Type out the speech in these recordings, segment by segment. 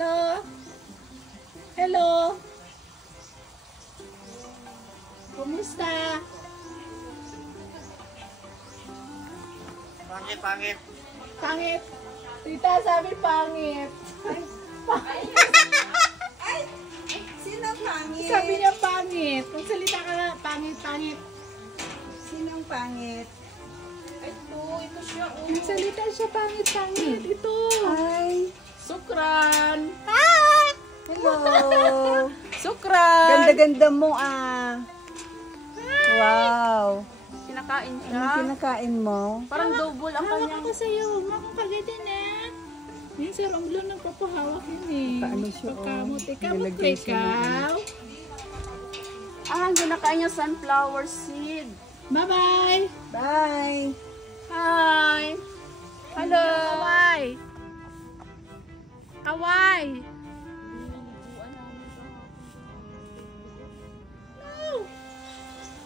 Hello? Hello? Kumusta? Pangit, pangit. Pangit. Tita, sabi pangit. Ay! Sino pangit? Sabi niya pangit. Kung salita ka na, pangit, pangit. Sinong pangit? Ito siya. Salita siya, pangit, pangit. Ito. Ay! Sukran. Hello! Sukran. Ganda-ganda mo ah! Wow! Kinakain siya. Anong kinakain mo? Parang double ang Hawak kanyang. ako sa'yo. Makong kagadi na. Yan, Sir Onglo nagpapahawak yun eh. Paano siya, oh? Pagkamot. Kamot ka Nilagay siya ng ikaw. Ang kinakain niya sunflower seed. Bye-bye. Bye! Hi! Hello. Kawai. Kawai.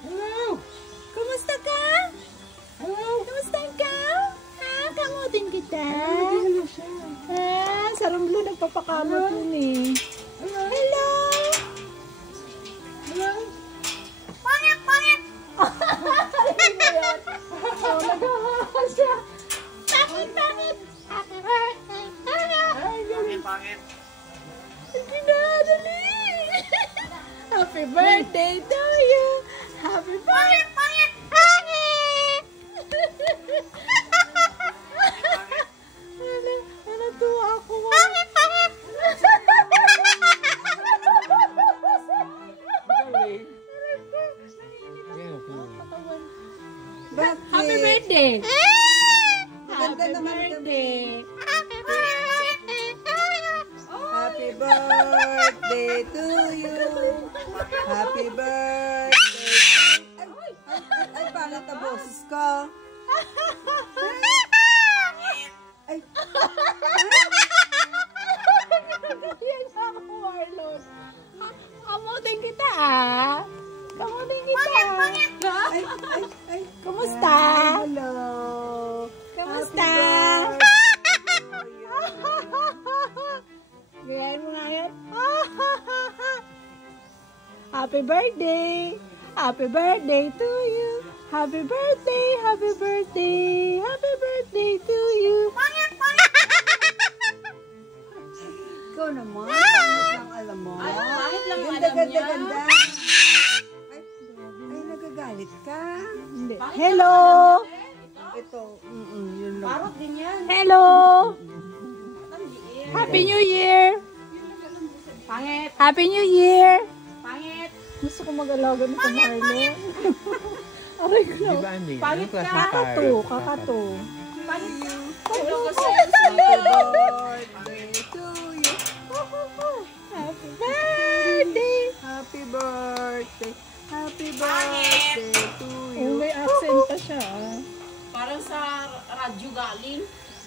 Hello! Kumusta ka? Hello! Kumusta ka? Ha? Kamutin kita. Hello siya! Ah, Sir Onglo nagpapakamot yun eh. Hello. Hello! Oh, nagawa siya. Pangit, pangit. Happy birthday. Pangit, pangit. Hindi na, dali. Happy birthday to you. Happy birthday. Pangit, pangit. Ano to ako? Pangit, pangit. Bakit? Happy birthday. Ganda naman birthday. Happy birthday to you! Happy birthday! Ay, pangit na boses ko! Ay, Yan ako, Marlon. Kamutin kita ah. Kamutin kita. ay, ay. Kumusta? Hello! Kamusta? Gayahin mo nga yan. Happy birthday! Happy birthday to you! Happy birthday! Happy birthday! Happy birthday to you! Ikaw naman, pangit lang alam mo. Pangit lang ang Ganda, alam ganda, niya. ganda. Ay, nagagalit ka. Hindi. Hello! Ito, yun lang. Parot din yan. Hello! Happy New Year! Pangit. Happy New Year! Pangit. Gusto ko mag-alaga nito, Marlon. Aray ko na. Pangit ka. Kakato. Pangit ka. Hello kasi. Happy birthday to you. Happy birthday! Happy birthday. Happy birthday to you. Oh, may accent pa siya. Ah. Parang sa radyo galing.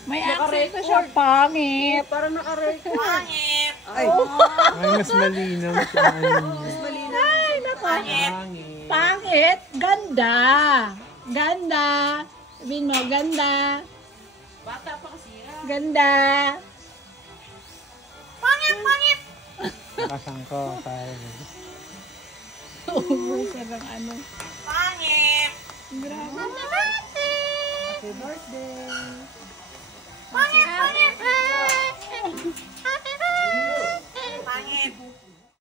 May accent pa siya. Pangit. Parang naka-record. Pangit. Ay, Ay, mas malinaw siya. Ay, naku. Pangit. Pangit. Ganda. Ganda. Sabihin mo, ganda. Bata pa kasi yan. Ganda. Kasang ko. Oo, siya ng ano. Pangit. Grabe. happy birthday.